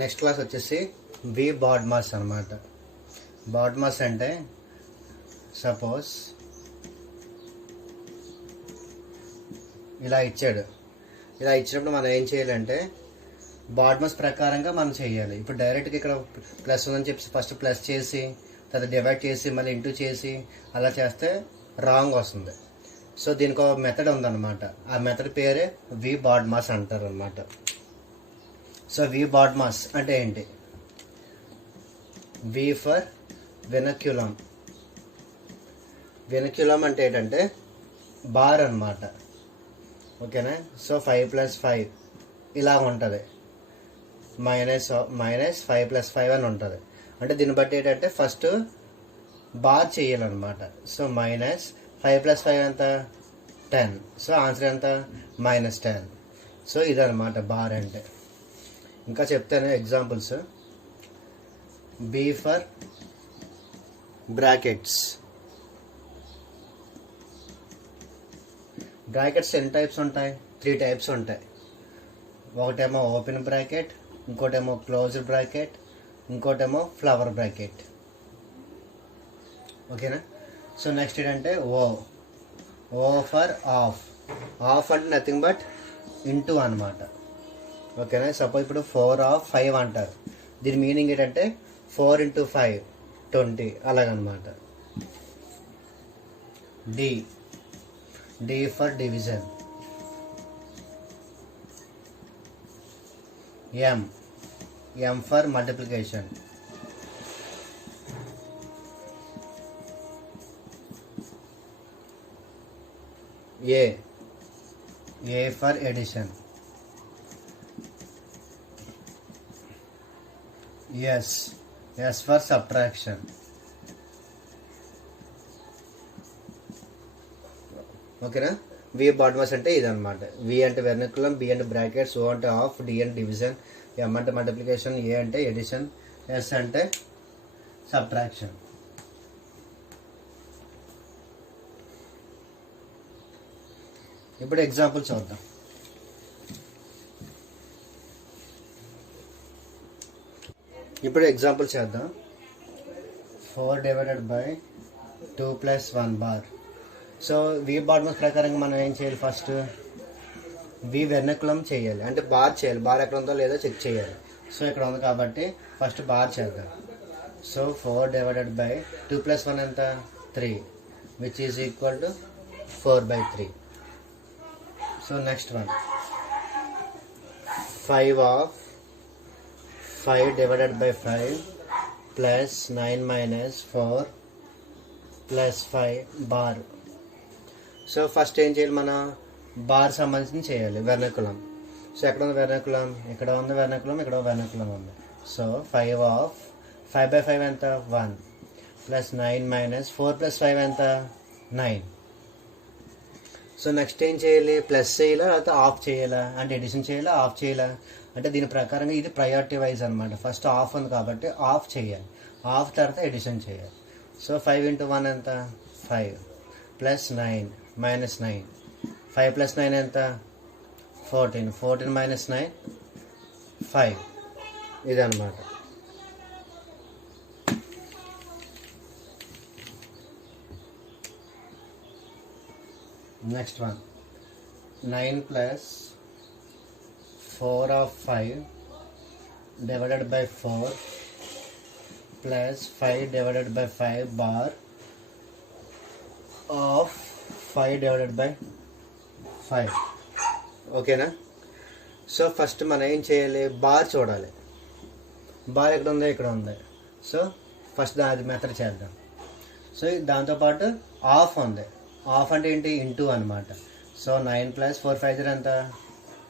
Next class వచ్చేసి వి BODMAS అనమాట. BODMAS అంటే సపోజ్ ఇలా ఇచ్చాడు. ఇలా ఇచ్చినప్పుడు మనం ఏం చేయాలంటే బాడ్మాస్ ప్రకారంగా మనం చేయాలి. ఇప్పుడు డైరెక్ట్గా ఇక్కడ ప్లస్ ఉందని చెప్పి ఫస్ట్ ప్లస్ చేసి తర్వాత డివైడ్ చేసి మళ్ళీ ఇంటూ చేసి అలా చేస్తే రాంగ్ వస్తుంది. సో దీనికి ఒక మెథడ్ ఉందన్నమాట. ఆ మెథడ్ పేరే వి బాడ్మాస్ అంటారు అనమాట. సో వి బాడ్మాస్ అంటే ఏంటి? వి ఫర్ వెనక్యులం. వెనక్యులం అంటే ఏంటంటే బార్ అనమాట. ఓకేనా? సో 5 + 5 ఇలా ఉంటుంది. మైనస్ 5 + 5 అని ఉంటుంది. అంటే దీన్ని బట్టి ఏంటంటే ఫస్ట్ బార్ చేయాలన్నమాట. సో -5 + 5 ఎంత? 10. సో ఆన్సర్ ఎంత? -10. సో ఇదన్నమాట బార్ అంటే. ఇంకా చెప్తాను examples. B for brackets. Brackets ఎన్ని టైప్స్ ఉంటాయి? 3 టైప్స్ ఉంటాయి. ఒకటేమో ఓపెన్ బ్రాకెట్, ఇంకోటేమో క్లోజ్డ్ బ్రాకెట్, ఇంకోటేమో ఫ్లవర్ బ్రాకెట్. ఓకేనా? సో నెక్స్ట్ ఏంటంటే ఓ ఫర్ ఆఫ్. ఆఫ్ అంటే నథింగ్ బట్ ఇంటూ అనమాట. ఓకేనా? సపోజ్ ఇప్పుడు 4 ఆఫ్ 5 అంటారు. దీని మీనింగ్ ఏంటంటే 4 × 5 20 అలాగనమాట. D for division. M for multiplication. A for addition. S for subtraction. ఓకేనా? వి బాడ్మాస్ అంటే ఇదన్నమాట. వి అంటే వెర్నికులం, బి అంటే బ్రాకెట్స్, ఓ అంటే ఆఫ్, డి అంటే డివిజన్, ఎం అంటే మల్టిప్లికేషన్, ఏ అంటే ఎడిషన్, ఎస్ అంటే సబ్ట్రాక్షన్. ఇప్పుడు ఎగ్జాంపుల్ చూద్దాం. ఇప్పుడు ఎగ్జాంపుల్ చేద్దాం. 4 / 2 + 1 బార్. సో వి బాడ్మాస్ ప్రకారంగా మనం ఏం చేయాలి? ఫస్ట్ వి వెర్నికులం చేయాలి, అంటే బార్ చేయాలి. బార్ ఎక్కడ ఉందో లేదో చెక్ చేయాలి. సో ఇక్కడ ఉంది కాబట్టి ఫస్ట్ బార్ చేద్దాం. సో 4 / 2 + 1 ఎంత? 3, which is equal to 4/3. So next one 5 of 5 / 5 plus 9 - 4 + 5 bar. So first ఏం చేయాలి? మనం బార్ సంబంధించి చేయాలి వెర్నికులం. సో ఎక్కడ ఉంది వెర్నికులం? ఇక్కడ ఉంది వెర్నికులం, ఇక్కడ వెర్నికులం ఉంది. సో 5 ఆఫ్ 5/5 ఎంత? 1 ప్లస్ 9 - 4 + 5 ఎంత? 9. సో నెక్స్ట్ ఏం చేయాలి? ప్లస్ చేయాలా లేకపోతే ఆఫ్ చేయాలా? అంటే ఎడిషన్ చేయాలా ఆఫ్ చేయాలా? అంటే దీని ప్రకారంగా ఇది ప్రయారిటీ వైజ్ అనమాట. ఫస్ట్ ఆఫ్ ఉంది కాబట్టి ఆఫ్ చేయాలి. ఆఫ్ తర్వాత ఎడిషన్ చేయాలి. సో 5 × 1 ఎంత? 5 ప్లస్ 9 - 9. 5 + 9 ఎంత? 14. 14 - 9 5. ఇదన్నమాట. Next one 9 + 4 of 5 / 4 plus 5 / 5 bar of 5 / 5. ఓకేనా? సో ఫస్ట్ మనం ఏం చేయాలి? బార్ చూడాలి. బార్ ఎక్కడ ఉందో ఇక్కడ ఉంది. సో ఫస్ట్ అది మెథడ్ చేద్దాం. సో దాంతోపాటు ఆఫ్ ఉంది. ఆఫ్ అంటే ఏంటి? ఇంటూ అనమాట. సో 9 + 4 5 ఎంత?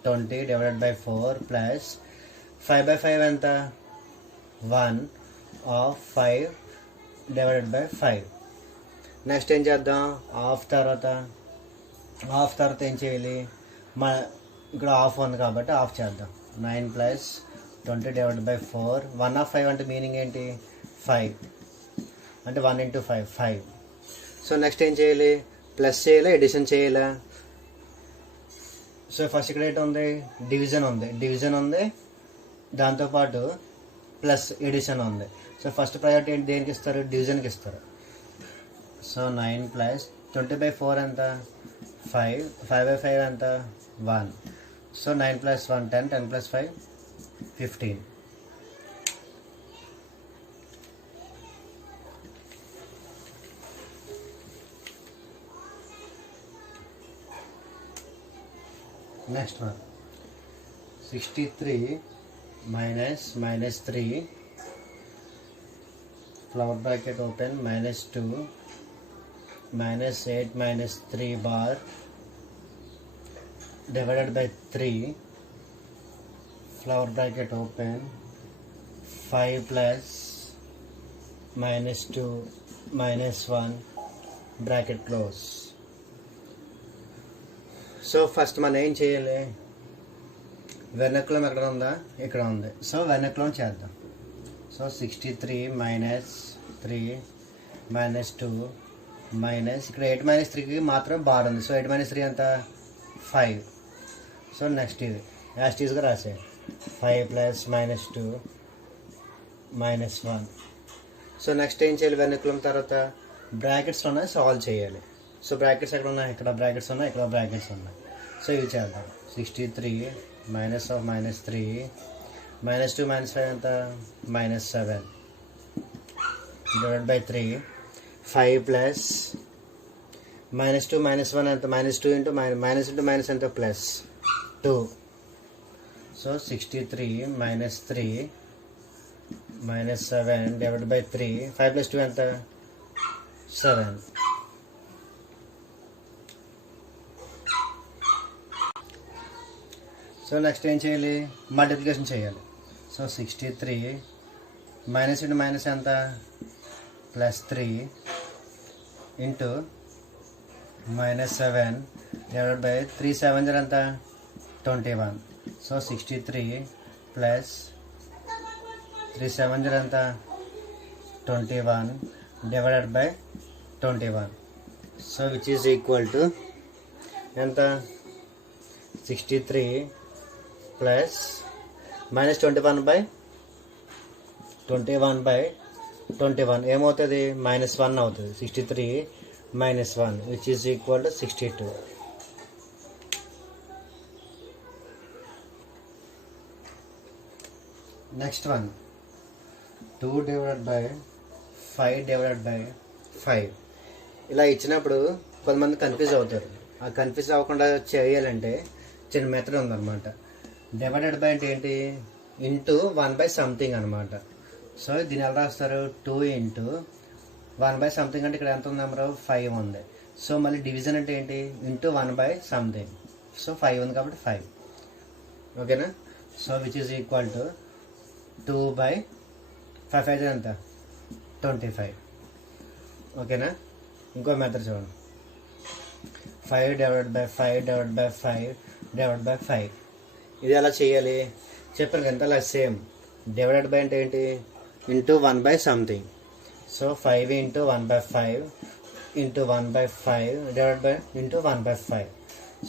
20 / 4 ప్లస్ 5/5 ఎంత? 1 ఆఫ్ 5 / 5. నెక్స్ట్ ఏం చేద్దాం? ఆఫ్ తర్వాత ఏం చేయాలి? ఇక్కడ ఆఫ్ ఉంది కాబట్టి ఆఫ్ చేద్దాం. 9 + 20 / 4 1 ఆఫ్ 5 అంటే మీనింగ్ ఏంటి? 5 అంటే 1 × 5 5. సో నెక్స్ట్ ఏం చేయాలి? ప్లస్ చేయాలా ఎడిషన్ చేయాలా? సో ఫస్ట్ ఇక్కడ ఏంటి ఉంది? డివిజన్ ఉంది. దాంతోపాటు ప్లస్ ఎడిషన్ ఉంది. సో ఫస్ట్ ప్రయారిటీ ఏంటి, దేనికి ఇస్తారు, డివిజన్కి ఇస్తారు. సో 9 ప్లస్ 20/4 ఎంత, 5, 5/5 ఎంత, 1. So 9 plus 1 10, 10 plus 5 15. Next one 63 minus 3 flower bracket open -2 -8 minus 3 bar divided by 3 flower bracket open 5 plus -2 -1 bracket close. So first మనం ఏం చేయాలి, వెనక్లో ఎక్కడ ఉందా, ఇక్కడ ఉంది. సో వెనక్లో చేద్దాం. సో 63 minus 3 -2 మైనస్ ఇక్కడ 8 - 3కి మాత్రం బార్ ఉంది. సో 8 - 3 ఎంత, 5. సో నెక్స్ట్ ఇది యాస్టీస్గా రాసే 5 ప్లస్ -2 -1. సో నెక్స్ట్ ఏం చేయాలి, వెనక్లో తర్వాత బ్రాకెట్స్ ఉన్నాయి, సాల్వ్ చేయాలి. సో బ్రాకెట్స్ ఎక్కడ ఉన్నాయి, ఇక్కడ బ్రాకెట్స్ ఉన్నాయి, ఇక్కడ బ్రాకెట్స్ ఉన్నాయి. సో ఇవి చేద్దాం. 63 -3 -2 -5 ఎంత, -7 డివైడ్ బై 3 5 ప్లస్ -2 -1 ఎంత, -2 ఇంటూ మైనస్ ఎంత, ప్లస్ 2. సో 63 -3 -7 డివైడ్ బై 3 5 + 2 ఎంత, 7. సో నెక్స్ట్ ఏం చేయాలి, మల్టిప్లికేషన్ చేయాలి. సో 63 మైనస్ ఇంటూ మైనస్ ఎంత, +3 ఇంటూ -7 డివైడ్ బై 3 7 ఎంత, 21. సో 63 ప్లస్ 3 7 ఎంత, 21 divided by 21. So which is equal to ఎంత, 63 ప్లస్ -21/21 ఏమవుతుంది, -1 అవుతుంది. 63 - 1 which is equal to 62. Next one 2 divided by 5 divided by 5. ఇలా ఇచ్చినప్పుడు కొంతమంది కన్ఫ్యూజ్ అవుతారు. ఆ కన్ఫ్యూజ్ అవ్వకుండా చేయాలంటే చిన్న మెథడ్ ఉందన్నమాట. డివైడెడ్ బై అంటే ఏంటి, ఇంటూ 1/something అనమాట. సో దీని ఎలా రాస్తారు, 2 ఇంటూ 1/something అంటే ఇక్కడ ఎంత ఉంది నెంబర్, 5 ఉంది. సో మళ్ళీ డివిజన్ అంటే ఏంటి, ఇంటూ 1/something. సో 5 ఉంది కాబట్టి 5. ఓకేనా. So which is equal to 2/5 ఎంత, 25. ఓకేనా. ఇంకో మెథడ్ చూడండి, 5 divide by 5 divide by 5 divide by 5. ఇది ఎలా చేయాలి చెప్పాను కదా, అలా సేమ్. డివైడెడ్ బై అంటే ఏంటి, into 1/something. So 5 into 1/5 into 1/5 divide by into 1/5.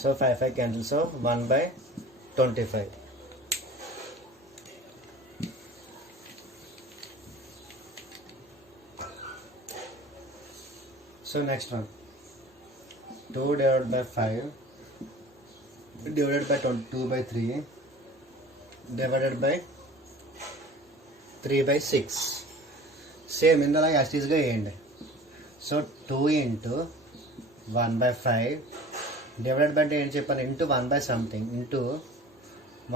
So 5 cancel. So 1/25. So next one 2 divided by 5 divided by 2/3 divided by 3/6. Same ఇందులో యాస్టీస్గా వేయండి. సో 2 ఇంటూ 1/5 డివైడెడ్ బై అంటే ఏంటి చెప్పాను, into 1/something into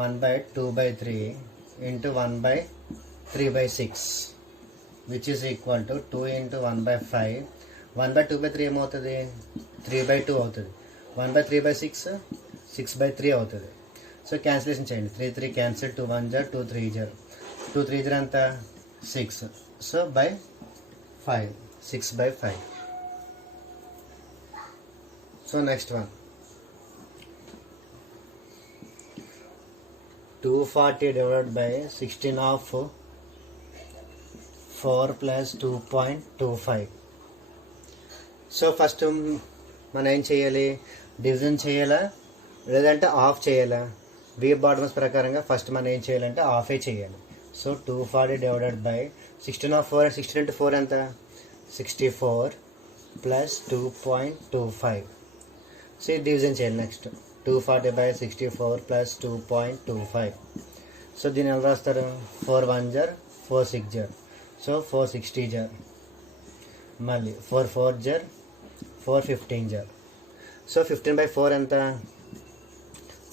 1/2/3 into 1/3/6 which is equal to 2 into 1/5 1/2/3 ఏమవుతుంది, 3/2 అవుతుంది. 1/3/6 6/3 అవుతుంది. So cancellation చేయండి. 3 3 cancel, 2 1 0 2 3 0 2 3 0 అంత 6. So by 5 6/5. So next one 240 divided by 16 of 4 plus 2.25. So first మనం ఏం చేయాలి, డివిజన్ చేయాలా లేదంటే ఆఫ్ చేయాలా, వి బాటమ్స్ ప్రకారంగా ఫస్ట్ మనం ఏం చేయాలంటే హాఫే చేయాలి. So 240 divided by 16 of 4, 16 into 4 ఎంత 64 ప్లస్ 2.25. సో ఇది డివిజన్ చేయాలి. Next 240 by 64 plus 2.25. సో దీన్ని ఎలా రాస్తారు? 4 1 జర్ 4 6 జర్, సో 460 జర్, మళ్ళీ 4 4 జర్ 415 జర్. సో 15 బై 4 ఎంత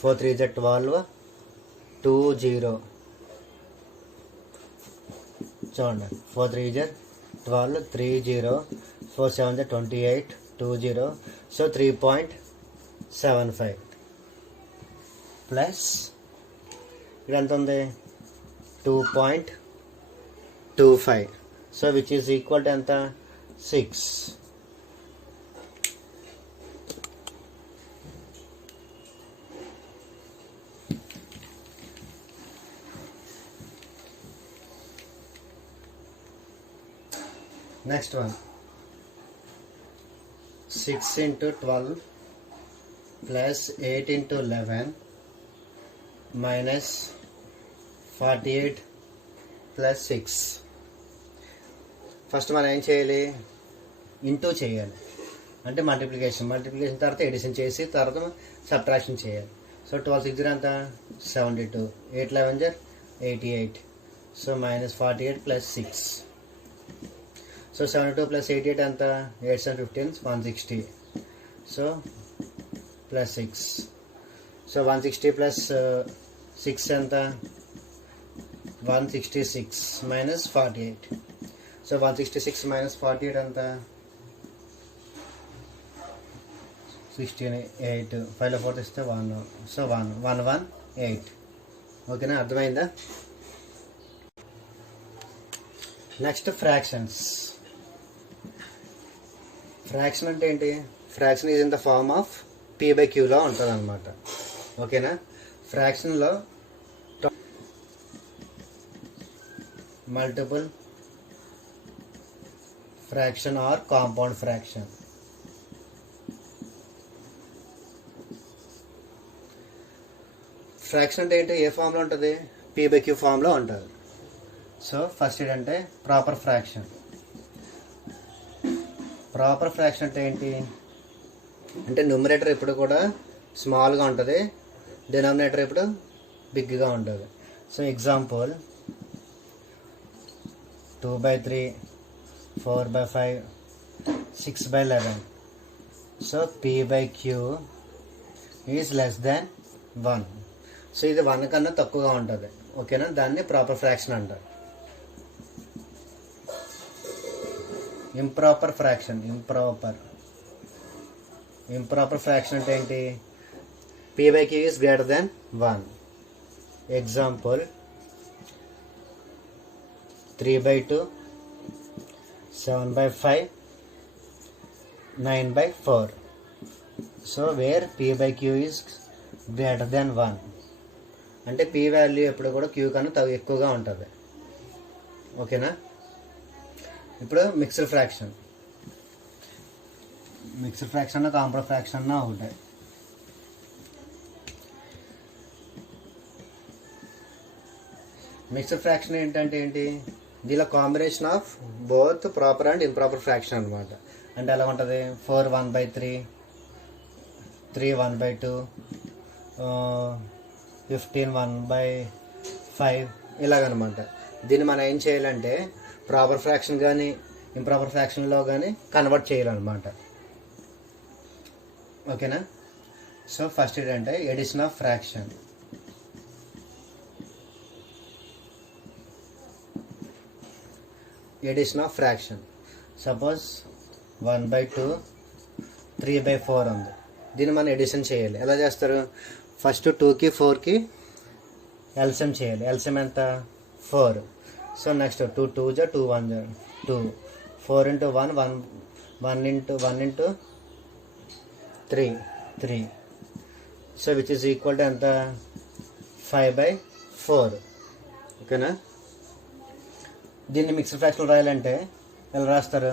4 3 జర్ 12 20. చూడండి 4 3 జర్ 12 30, 4 7 జర్ 28 20. సో 3.75 ప్లస్ ఇక్కడ ఎంత ఉంది 2.25. So which is equal to ఎంత 6. Next one 6 into 12 plus 8 into 11 minus 48 plus 6. First మనం ఏం చేయాలి? ఇంటూ చేయాలి, అంటే మల్టిప్లికేషన్ తర్వాత ఎడిషన్ చేసి తర్వాత సబ్ట్రాక్షన్ చేయాలి. సో 12 6 ఎంత 72, 8 11 జర్ 88. So minus 48 plus 6. So 72 plus 88 ఎంత 8 7 15 160. So plus 6. సో 160 ప్లస్ 6 ఎంత 166 మైనస్ 48. సో 166 మైనస్ 48 ఎంత 68. 5లో 4 ఇస్తే 1. సో 118. ఓకేనా, అర్థమైందా? Next fractions. ఫ్రాక్షన్ అంటే ఏంటి? Fraction is in the form of p/q ఉంటుంది అనమాట. ఓకేనా, ఫ్రాక్షన్లో multiple fraction or compound fraction. Fraction అంటే ఏంటి? ఏ ఫామ్లో ఉంటుంది? p/q ఫామ్లో ఉంటుంది. సో ఫస్ట్ ఏంటంటే ప్రాపర్ ఫ్రాక్షన్. ప్రాపర్ ఫ్రాక్షన్ అంటే ఏంటి అంటే న్యూమరేటర్ ఎప్పుడు కూడా స్మాల్గా ఉంటుంది, డినామినేటర్ ఎప్పుడు బిగ్గా ఉంటుంది. So example 2/3, 4/5, 6/11. So p/q is less than 1. So ఇది 1 కన్నా తక్కువగా ఉంటుంది. ఓకేనా, దాన్ని ప్రాపర్ ఫ్రాక్షన్ అంటారు. Improper fraction. ఇంప్రాపర్ ఫ్రాక్షన్ అంటే ఏంటి? p/q is greater than 1. Example 3/2, 7/5, 9/4. So where p/q is greater than 1 అంటే p వాల్యూ ఎప్పుడు కూడా q కన్నా ఎక్కువగా ఉంటుంది. ఓకేనా, ఇప్పుడు mixed fraction. Mixed fraction compound fraction ఒకటే. మిక్స్డ్ ఫ్రాక్షన్ ఏంటంటే ఏంటి? దీనిలో combination of both proper and improper fraction అనమాట. అంటే ఎలా ఉంటుంది? 4 1/3, 3 1/2, 15 1/5 ఇలాగనమాట. దీన్ని మనం ఏం చేయాలంటే ప్రాపర్ ఫ్రాక్షన్ కానీ ఇంప్రాపర్ ఫ్రాక్షన్లో కానీ కన్వర్ట్ చేయాలన్నమాట. ఓకేనా, సో ఫస్ట్ ఏంటంటే addition of fraction. Addition of fraction suppose 1/2, 3/4 ఉంది. దీన్ని మనం ఎడిషన్ చేయాలి. ఎలా చేస్తారు? ఫస్ట్ 2కి 4కి ఎల్సిఎం చేయాలి. ఎల్సిఎం ఎంత 4. సో నెక్స్ట్ 2 2 జా 2 1 జా 2. 4 into 1 1 into 3 3. So which is equal to ఎంత 5/4. ఓకేనా, దీన్ని మిక్స్డ్ ఫ్రాక్షన్ రాయాలంటే ఎలా రాస్తారు?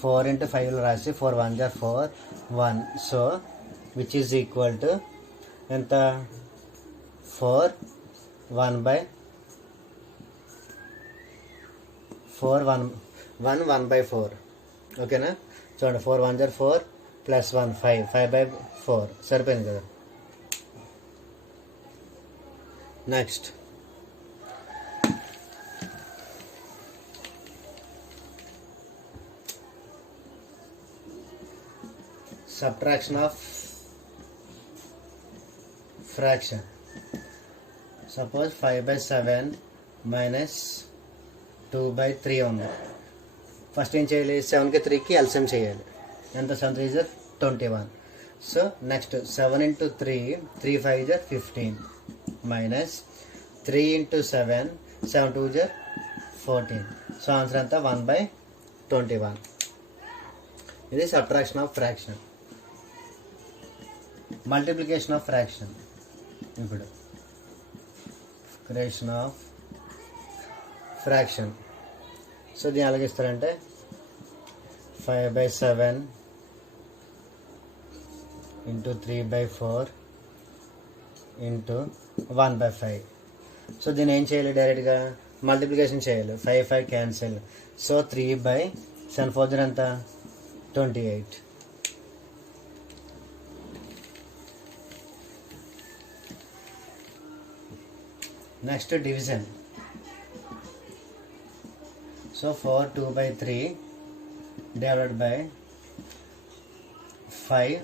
4 into 5 రాసి 4 1 జా 4 1. So which is equal to ఎంత 4 1 by 4 1 by 4 ఓకేనా. చూడండి 4 1 జర్ 4 ప్లస్ 1 5 by 4 సరిపోయింది కదా. Next subtraction of fraction. Suppose 5 by 7 minus 2 by 3 ఉంది. ఫస్ట్ ఏం చేయాలి, 7కి 3కి ఎల్సిఎం చేయాలి. ఎంత 7 3 is 21. So next 7 into 3 3 5 is 15 minus 3 into 7 7 2 is 14. So answer అంతా 1 by 21. ఇది subtraction of fraction. Multiplication of fraction. ఇప్పుడు క్రియేషన్ ఆఫ్ ఫ్రాక్షన్. సో దీన్ని ఎలాగ ఇస్తారంటే 5 by 7 into 3 by 4 into 1 by 5. So దీన్ని ఏం చేయాలి, డైరెక్ట్గా మల్టిప్లికేషన్ చేయాలి. 5 5 క్యాన్సిల్. సో 3 by 7 4 ఎంత 28. Next division. So 4 2 by 3 divided by 5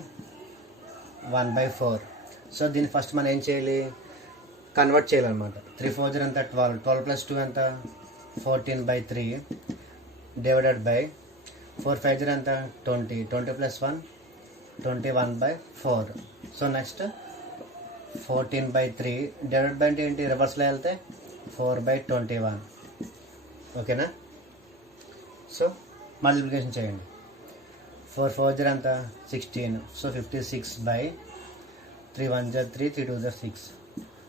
1 by 4. So దీన్ని ఫస్ట్ మనం ఏం చేయాలి, కన్వర్ట్ చేయాలన్నమాట. 3 4 ఎంత 12 12 plus 2 ఎంత 14 by 3 డివైడెడ్ బై 4 5 ఎంత 20 20 plus 1 21 by 4. So next 14 by 3 divided by అంటే ఏంటి, రివర్స్లో వెళ్తే 4 by 21. ఓకేనా. సో మల్టిప్లికేషన్ చేయండి. 4 4 ఎంత 16. So 56 by 3 1 3 3 2 6.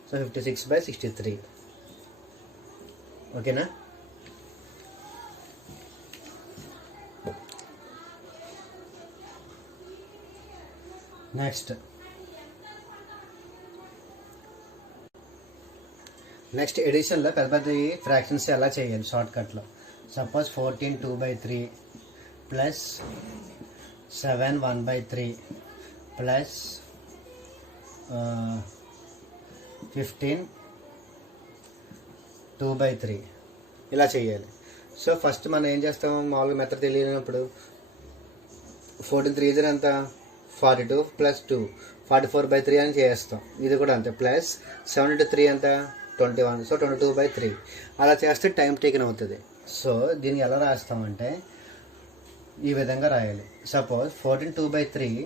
So 56 by 63. ఓకేనా. నెక్స్ట్ ఎడిషన్లో పెద్ద పెద్ద ఫ్రాక్షన్స్ ఎలా చేయాలి షార్ట్కట్లో. Suppose 14 2 by 3 plus 7 1 by 3 plus 15 2 by 3 ఇలా చేయాలి. సో ఫస్ట్ మనం ఏం చేస్తాం, మామూలుగా మెథడ్ తెలియనప్పుడు 14 3 ఎంత 42 ప్లస్ 2 44 by 3 అని చేస్తాం. ఇది కూడా అంతే. ప్లస్ 7 into 3 ఎంత 21. సో 22 by 3 అలా చేస్తే టైం టేకన్ అవుతుంది. సో దీన్ని ఎలా రాస్తామంటే ఈ విధంగా రాయాలి. సపోజ్ 14 2 by 3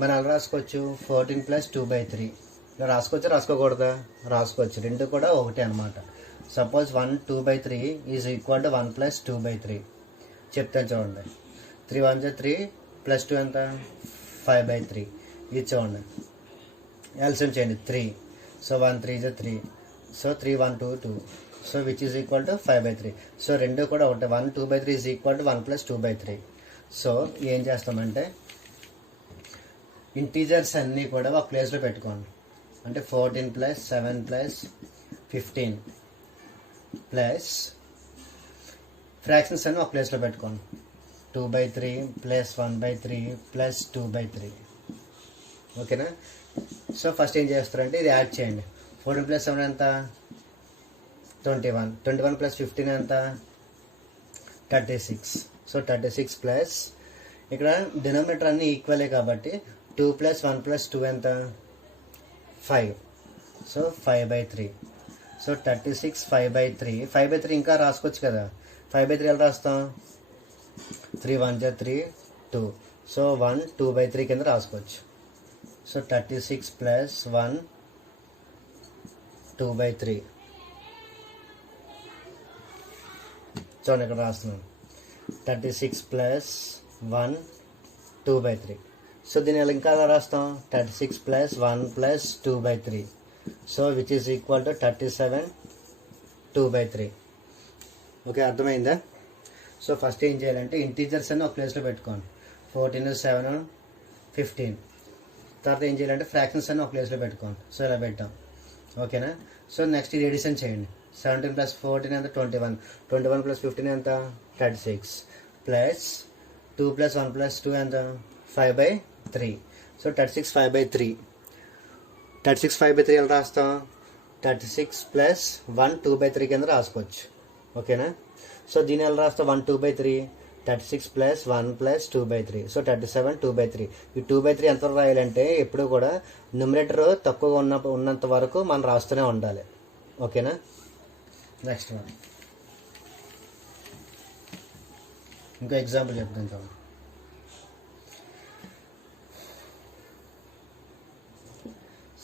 మనం ఎలా రాసుకోవచ్చు, 14 plus 2 by 3 ఇలా రాసుకోవచ్చు. రాసుకోకూడదా, రాసుకోవచ్చు. రెండు కూడా ఒకటే అనమాట. Suppose 1 2 by 3 is equal to 1 plus 2 by 3 చెప్తాను చూడండి. 3 1 3 plus 2 ఎంత 5 by 3. ఇది చూడండి, ఎల్సిఎం చేయండి 3. So 1 3 is 3. So 3 1 2 2. So which is equal to 5 by 3. So రెండు కూడా ఒకటే. 1 2 by 3 is equal to 1 plus 2 by 3. So ఏం చేస్తామంటే ఇంటీజర్స్ అన్నీ కూడా ఒక ప్లేస్లో పెట్టుకోండి. అంటే 14 plus 7 plus 15 ప్లస్ ఫ్రాక్షన్స్ అన్నీ ఒక ప్లేస్లో పెట్టుకోండి. 2 by 3 plus 1 by 3 plus 2 by 3. ఓకేనా. సో ఫస్ట్ ఏం చేస్తారంటే ఇది యాడ్ చేయండి. 14 plus 7 ఎంత 21. 21 plus 15 ఎంత 36. సో 36 ప్లస్ ఇక్కడ డినామినేటర్ అన్నీ ఈక్వలే కాబట్టి 2 plus 1 plus 2 ఎంత 5. So 5 by 3. So 36 5 by 3. 5 by 3 ఇంకా రాసుకోవచ్చు కదా. 5 by 3 ఎలా రాస్తాం, 3 1 3 2. సో 1 2 by 3 కింద రాసుకోవచ్చు. So 36 plus 1 2 by 3. చూడండి ఇక్కడ రాస్తున్నాను 36 ప్లస్ 1 2 by 3. సో దీన్ని ఇంకా ఎలా రాస్తాం, 36 plus 1 plus 2 by 3. So which is equal to 37 2 by 3. Okay, అర్థమైందా. సో ఫస్ట్ ఏం చేయాలంటే ఇంటీజర్స్ అన్ని ఒక ప్లేస్లో పెట్టుకోండి. 14 7 15. తర్వాత ఏం చేయాలంటే ఫ్రాక్షన్స్ అన్ని ఒక ప్లేస్లో పెట్టుకోండి. సో ఇలా పెట్టాం. ఓకేనా. సో నెక్స్ట్ ఇది ఎడిషన్ చేయండి. 17 ప్లస్ 14 ఎంత 21, 21 ప్లస్ 15 ఎంత 36, ప్లస్ 2 ప్లస్ 1 ప్లస్ 2 ఎంత 5/3. సో 36 5/3. 36 5/3 ఎలా రాస్తాం, 36 ప్లస్ 1 2/3 కింద రాసుకోవచ్చు. ఓకేనా. సో దీని ఎలా రాస్తాం 1 2/3, 36 ప్లస్ 1 ప్లస్ 2/3. సో 37 2/3. ఈ 2/3 ఎంతవరకు రాయాలంటే ఎప్పుడు కూడా న్యూమరేటర్ తక్కువగా ఉన్నంత వరకు మనం రాస్తూనే ఉండాలి. ఓకేనా. నెక్స్ట్ వన్ ఇంకో ఎగ్జాంపుల్ చెప్తాను చూడండి.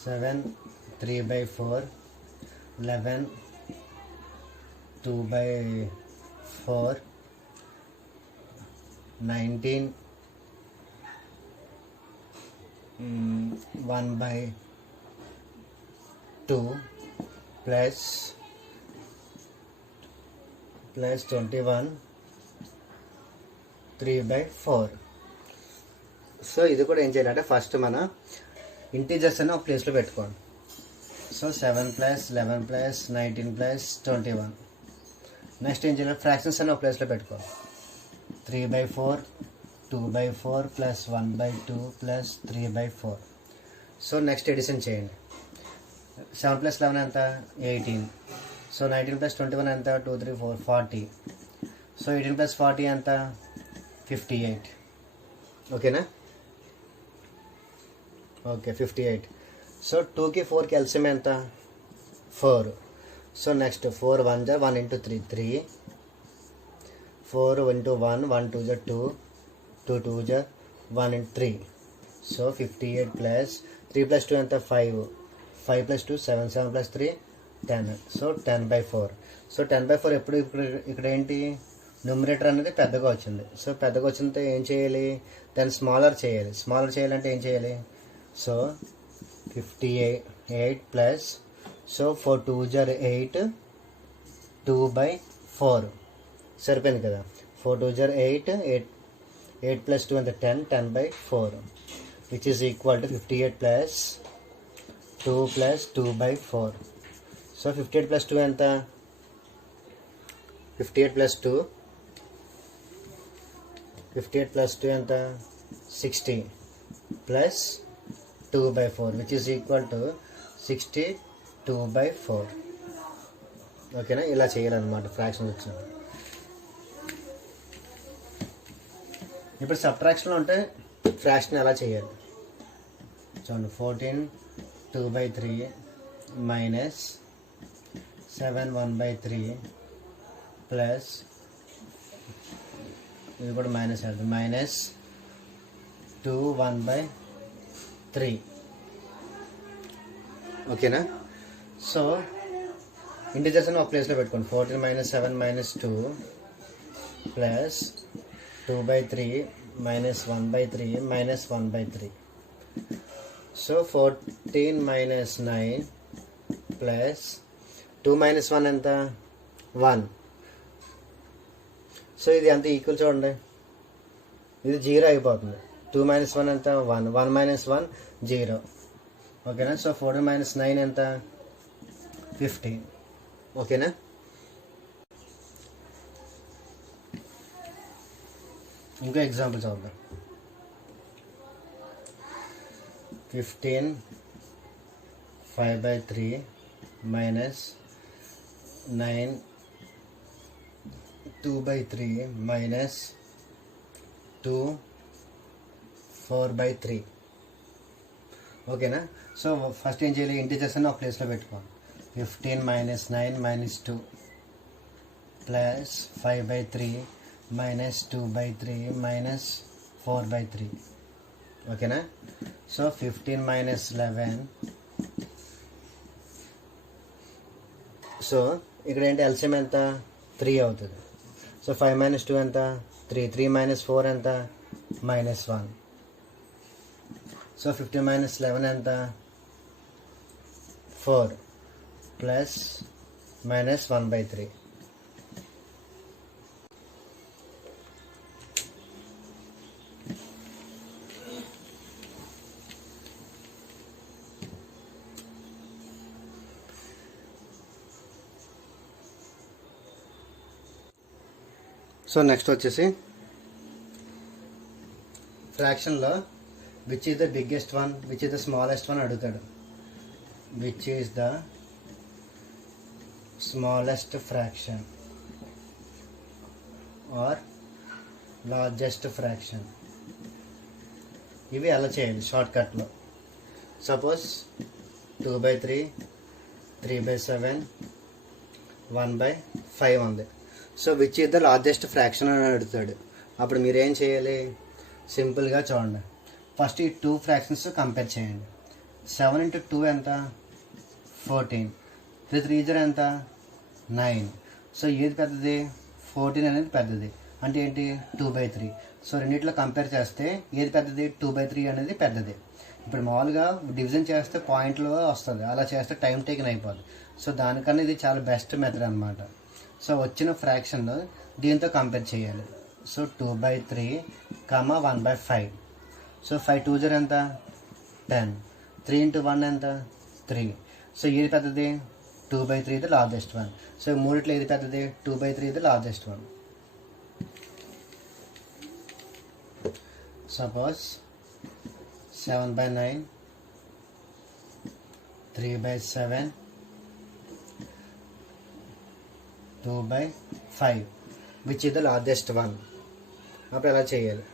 7 3/4, 11 2/4, 19 1/2 ప్లస్ 21 3/4. సో ఇది కూడా ఏం చేయాలంటే ఫస్ట్ మన ఇంటీజర్స్ అని ఒక ప్లేస్లో పెట్టుకోండి. So 7 plus 11 plus 19 plus 21. Next ఏం చేయాలి, ఫ్రాక్షన్స్ అని ఒక ప్లేస్లో పెట్టుకోండి. 3/4, 2/4 plus 1/2 plus 3/4. So next addition చేయండి. 7 ప్లస్ 11 ఎంత 18. సో 19 ప్లస్ 21 ఎంత 2 3 4 40. సో 18 ప్లస్ 40 ఎంత 58. ఓకేనా. ఓకే 58. సో 2కి 4కి ఎల్సిఎం ఎంత 4. సో నెక్స్ట్ 4 1 జా 1 ఇంటూ 3 3, 4 ఇంటూ 1 1 2 జా 2, 2 2 జా 1 ఇంటూ 3. సో 58 ప్లస్ 3 ప్లస్ 2 ఎంత 5, 5 ప్లస్ 2 7, 7 ప్లస్ 3 10. సో 10/4. సో 10/4 ఎప్పుడు ఇక్కడ ఏంటి న్యూమరేటర్ అనేది పెద్దగా వచ్చింది. సో పెద్దగా వచ్చిందంటే ఏం చేయాలి, దాన్ని స్మాలర్ చేయాలి. స్మాలర్ చేయాలంటే ఏం చేయాలి, సో 58 ప్లస్, సో 4 2 జర్ 8, 2/4 సరిపోయింది కదా. 4 2 జర్ 8, 8 ప్లస్ 2 అంటే 10, 10/4 which is equal to 58 plus 2 plus 2/4. So 58 plus 2 ఎంత 58 ప్లస్ 2 ఎంత 60 plus 2/4 which is equal to 62/4. ఓకేనా. ఇలా చేయాలన్నమాట ఫ్రాక్షన్ వచ్చింది. ఇప్పుడు సబ్ట్రాక్షన్లో ఉంటే ఫ్రాక్షన్ ఎలా చేయాలి చూడండి. 14 2/3 మైనస్ 7 1/3 ప్లస్ ఇది కూడా మైనస్ అవుతుంది మైనస్ 2 1/3. ఓకేనా. సో ఇంటిజర్స్ అని ఒక ప్లేస్లో పెట్టుకోండి. 14 minus 7 minus 2 plus 2/3 minus 1/3 minus 1/3. So 14 minus 9 plus 2 minus 1 ఎంత 1. సో ఇది ఎంత ఈక్వల్ చూడండి, ఇది 0 అయిపోతుంది. 2 మైనస్ 1 ఎంత 1, 1 మైనస్ 1 0. ఓకేనా. సో 14 మైనస్ 9 ఎంత 15. ఓకేనా. ఇంకో ఎగ్జాంపుల్ చూద్దాం. 15 5/3 మైనస్ 9 2/3 మైనస్ 2 4/3. ఓకేనా. సో ఫస్ట్ ఏం చేయాలి, ఇంటిజర్స్ అని ఒక ప్లేస్లో పెట్టుకోండి. 15 minus 9 minus 2 plus 5/3 minus 2/3 minus 4/3. ఓకేనా. So 15 minus 11. సో ఇక్కడ ఏంటి ఎల్సిఎం ఎంత 3 అవుతుంది. సో 5 మైనస్ 2 ఎంత 3, 3 మైనస్ 4 ఎంత మైనస్ 1. సో 15 మైనస్ 11 ఎంత 4 ప్లస్ మైనస్ 1/3. సో నెక్స్ట్ వచ్చేసి ఫ్రాక్షన్లో which is the biggest one, which is the smallest one అడుగుతాడు. Which is the smallest fraction or largest fraction. ఇవి అలా చేయాలి షార్ట్కట్లో. సపోజ్ 2/3, 3/7, 1/5 ఉంది. So which is the largest fraction అని అడుగుతాడు. అప్పుడు మీరు ఏం చేయాలి, సింపుల్గా చూడండి. ఫస్ట్ ఈ 2 ఫ్రాక్షన్స్ కంపేర్ చేయండి. 7 × 2 ఎంత, 14. 3 3 ఎంత, 9. సో ఏది పెద్దది, 14 అనేది పెద్దది. అంటే ఏంటి, 2/3. సో రెండిట్లో కంపేర్ చేస్తే ఏది పెద్దది, 2/3 అనేది పెద్దది. ఇప్పుడు మామూలుగా డివిజన్ చేస్తే పాయింట్లో వస్తుంది, అలా చేస్తే టైం టేకన్ అయిపోద్ది. సో దానికన్నా ఇది చాలా బెస్ట్ మెథడ్ అనమాట. సో వచ్చిన ఫ్రాక్షన్ దీంతో కంపేర్ చేయాలి. సో 2/3, 1/5. సో 5 2 0 ఎంత, 10. 3 × 1 ఎంత, 3. సో ఏది పెద్దది, 2/3 ది లార్జెస్ట్ వన్. సో మూడిట్లో ఏది పెద్దది, 2/3 the largest one. Suppose 7/9, 3/7, 2/5 which is the largest one. అప్పుడు ఎలా చేయాలి,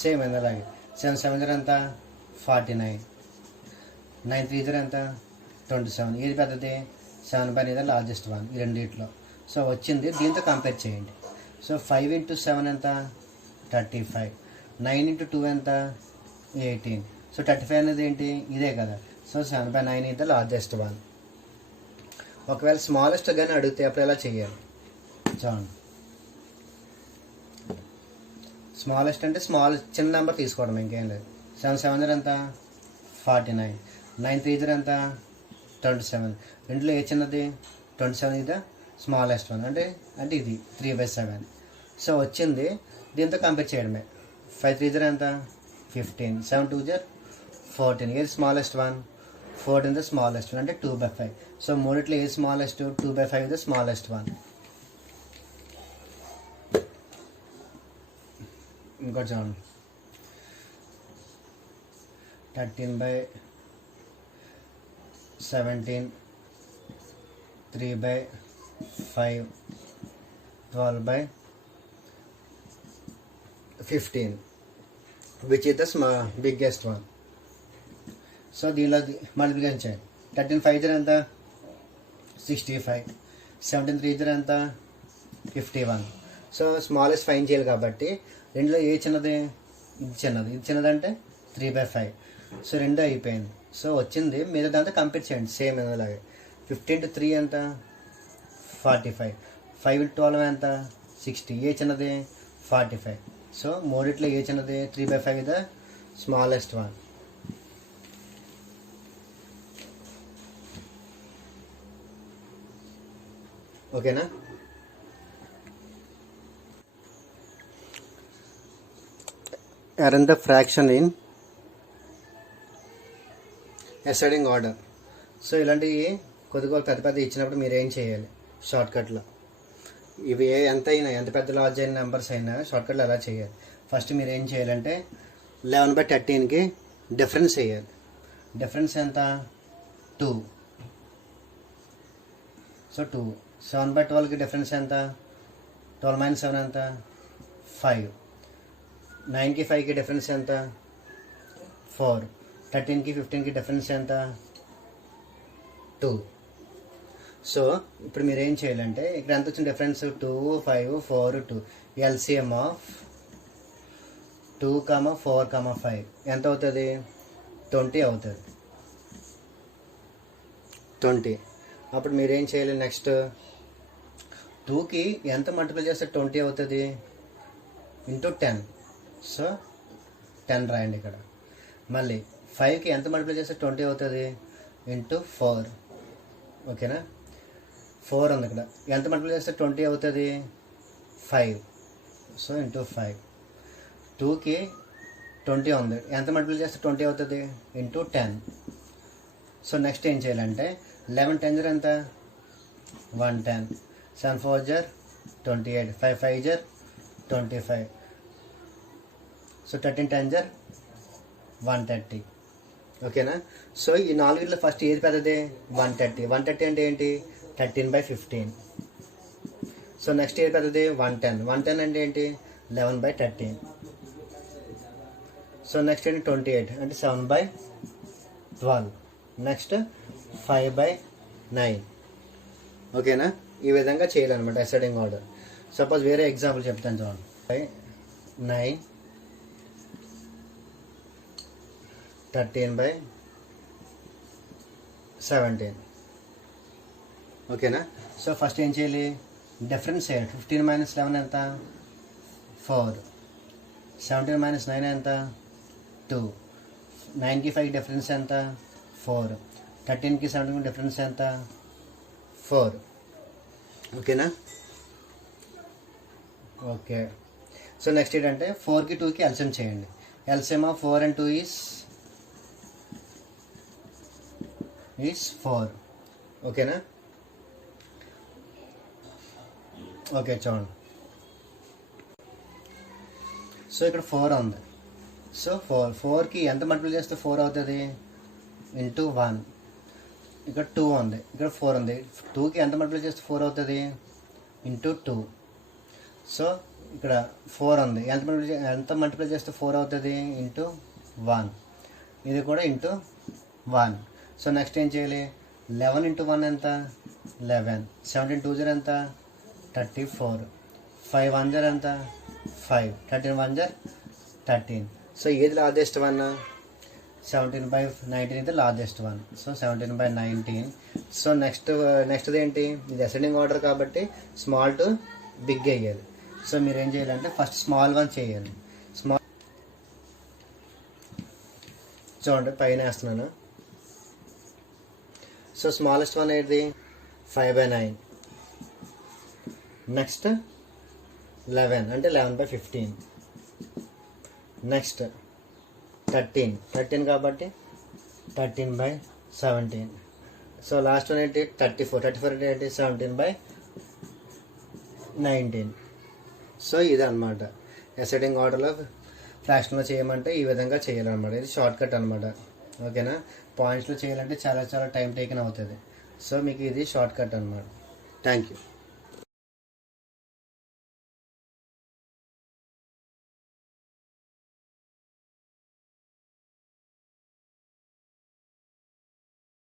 సేమ్ అలాగే. 7 7 ఎంత, 49. 9 3 ఎంత, 27. ఏది పెద్దది, 7/9 లార్జెస్ట్ వన్ ఈ రెండిట్లో. సో వచ్చింది, దీంతో కంపేర్ చేయండి. సో 5 × 7 ఎంత, 35. 9 × 2 ఎంత, 18. సో 35 అనేది ఏంటి, ఇదే కదా. సో 7/9 ఇది లార్జెస్ట్ వన్. ఒకవేళ స్మాలెస్ట్ కానీ అడిగితే అప్పుడు ఎలా చేయాలి చూడండి. స్మాలెస్ట్ అంటే చిన్న నెంబర్ తీసుకోవడం, ఇంకేం లేదు. 7 7 ఎంత, 49. 9 3 ఎంత, 27. రెండులో ఏ చిన్నది, 27 ఇది స్మాలెస్ట్ వన్. అంటే ఇది 3/7. సో వచ్చింది, దీంతో కంపేర్ చేయడమే. 5 3 ఎంత, 15. 7 2 14. ఏది smallest one, 14 the smallest one. అంటే 2/5. సో మూడిట్లో ఏది స్మాలెస్ట్, 2/5 ద స్మాలెస్ట్ వన్. ఇంకోటి చూడండి, 13/17, 3/5, 12/15 which is the biggest one. So దీనిలో మల్టిప్లికేషన్ చేయండి. 13 5 ఎంత, 65. 17 3 ఎంత, 51. సో స్మాలెస్ట్ ఫైన్ చేయాలి కాబట్టి రెండులో ఏ చిన్నది, ఇది చిన్నది. ఇది చిన్నదంటే 3/5. సో రెండు అయిపోయింది. సో వచ్చింది, మీద దాంతో కంపేర్ చేయండి సేమ్ అలాగే. 15 × 3 ఎంత, 45. 5 × 12 ఎంత, 60. ఏ చిన్నది, 45. సో మూడిట్లో ఏ చిన్నది, 3/5 ద స్మాలెస్ట్ వన్. ఓకేనా. Arrange the fraction in ascending order. So ఇలాంటివి కొద్దిగా పెద్ద ఇచ్చినప్పుడు మీరు ఏం చేయాలి, షార్ట్కట్లో ఇవి ఎంత పెద్ద లార్జ్ అయిన నెంబర్స్ అయినా షార్ట్కట్లో ఎలా చేయాలి. ఫస్ట్ మీరు ఏం చేయాలంటే 11/13కి డిఫరెన్స్ వేయాలి. డిఫరెన్స్ ఎంత, 2. సో 2. 7/12కి డిఫరెన్స్ ఎంత, 12 - 7 ఎంత, 5. 9కి 5కి డిఫరెన్స్ ఎంత, 4. 13కి 15కి డిఫరెన్స్ ఎంత, 2. సో ఇప్పుడు మీరు ఏం చేయాలంటే ఇక్కడ ఎంత వచ్చిన డిఫరెన్స్, 2 5 4 2. ఎల్సిఎం ఆఫ్ 2, 4, 5 ఎంత అవుతుంది, 20 అవుతుంది. 20. అప్పుడు మీరు ఏం చేయాలి, నెక్స్ట్ 2కి ఎంత మల్టిప్లై చేస్తే 20 అవుతుంది, ఇంటూ 10. సో 10 రాయండి ఇక్కడ. మళ్ళీ 5కి ఎంత మల్టిప్లై చేస్తే 20 అవుతుంది, ఇంటూ 4. ఓకేనా. 4 ఉంది ఇక్కడ, ఎంత మల్టిప్లై చేస్తే 20 అవుతుంది, 5. So into 5. 2కి 20 ఉంది, ఎంత మల్టిప్లై చేస్తే 20 అవుతుంది, ఇంటూ 10. సో నెక్స్ట్ ఏం చేయాలంటే 11 10 ఎంత, 110. 7 4 28. 5 5 25. So 13 times are 130. ఓకేనా. సో ఈ నాలుగిట్లో ఫస్ట్ ఏది పెద్దది? 130. 130 అంటే ఏంటి? 13/15. సో నెక్స్ట్ ఏది పెద్దది? 110. 110 అంటే ఏంటి? 11/13. సో నెక్స్ట్ ఏంటి? 28 అంటే 7/12. నెక్స్ట్ 5/9. ఓకేనా. ఈ విధంగా చేయాలన్నమాట అసెండింగ్ ఆర్డర్. సపోజ్ వేరే ఎగ్జాంపుల్ చెప్తాను చూడండి. 9 13/17. ఓకేనా. సో ఫస్ట్ ఏం చేయాలి? డిఫరెన్స్ చేయాలి. 15 - 11 ఎంత? 4. 17 - 9 ఎంత? 2. 9కి 5 డిఫరెన్స్ ఎంత? 4. 13కి 17 డిఫరెన్స్ ఎంత? 4. ఓకేనా. ఓకే. సో నెక్స్ట్ ఏంటంటే 4కి 2కి ఎల్సిఎం చేయండి. LCM of 4 and 2 is 4. ఓకేనా. ఓకే చూడండి. సో ఇక్కడ 4 ఉంది. సో 4కి ఎంత మల్టిప్లై చేస్తే 4 అవుతుంది? ఇంటూ 1. ఇక్కడ 2 ఉంది, ఇక్కడ 4 ఉంది. 2కి ఎంత మల్టిప్లై చేస్తే 4 అవుతుంది? ఇంటూ 2. సో ఇక్కడ 4 ఉంది, ఎంత మల్టిప్లై చేస్తే 4 అవుతుంది? ఇంటూ 1. ఇది కూడా ఇంటూ 1. సో నెక్స్ట్ ఏం చేయాలి? 11 × 1 ఎంత? 11. 17 × 2 ఎంత? 34. 5 × 1 ఎంత? 5. 13 × 1 13. సో ఏది లార్జెస్ట్ వన్? 17/19 ఇది largest one. So 17/19. So next ఏంటి? ఇది అసెండింగ్ ఆర్డర్ కాబట్టి స్మాల్ టు బిగ్ అయ్యేది. సో మీరు ఏం చేయాలంటే ఫస్ట్ స్మాల్ వన్ చేయాలి. చూడండి పైన వేస్తున్నాను. సో స్మాలెస్ట్ వన్ ఏంటిది? 5/9. నెక్స్ట్ 11 అంటే 11/15. నెక్స్ట్ 13 కాబట్టి 13/17. సో లాస్ట్ వన్ ఏంటి? 34 అంటే ఏంటి? 17/19. సో ఇది అనమాట అసెండింగ్ ఆర్డర్లో ఫ్రాక్షన్లో చేయమంటే ఈ విధంగా చేయాలన్నమాట. ఇది షార్ట్ కట్ అనమాట. ఓకేనా. పాయింట్స్లో చేయాలంటే చాలా టైం టేకన్ అవుతుంది. సో మీకు ఇది షార్ట్ కట్ అనమాట. Thank you.